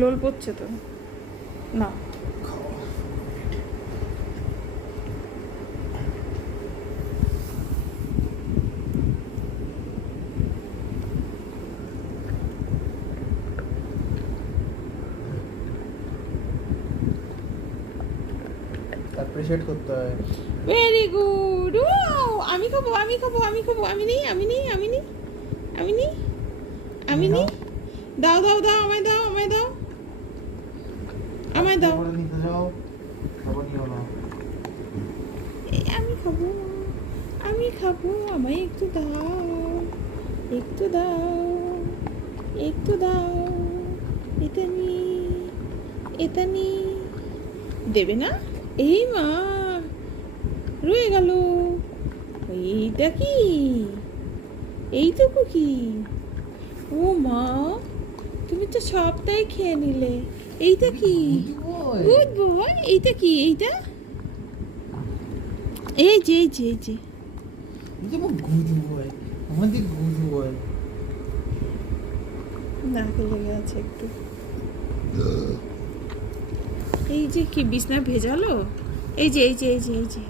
লোল পড়ছে তো না। অ্যাপ্রিশিয়েট করতে হয়। Very good. ও আমি খাবো, আমি খাবো, আমি খাবো। আমি নেই, আমি নেই, আমি নেই, আমি নেই, আমি নেই। দাও দাও দাও, আমায় দাও, আমায় দাও, আমায় দাও। তারপরে নিতে যাও, খাবার নিও না। আমি খাবো, আমি খাবো, আমায় একটু দাও, একটু দাও, একটু দাও। এটা নি, এটা নি। দেবে না? এই মা, রয়ে গেল। এইটা কি? এইটুকু কি? ও মা, তুমি তো সবটাই খেয়ে নিলে। এইটা কি? Good boy. এইটা কি? এইটা এই যে, এই যে, এই যে। এই যে গুজু হয়, আমাদের গুজু হয়। নাকে লেগে আছে একটু। এই যে কি বিছনা ভেজালো? এই যে, এই যে, এই যে, এই যে।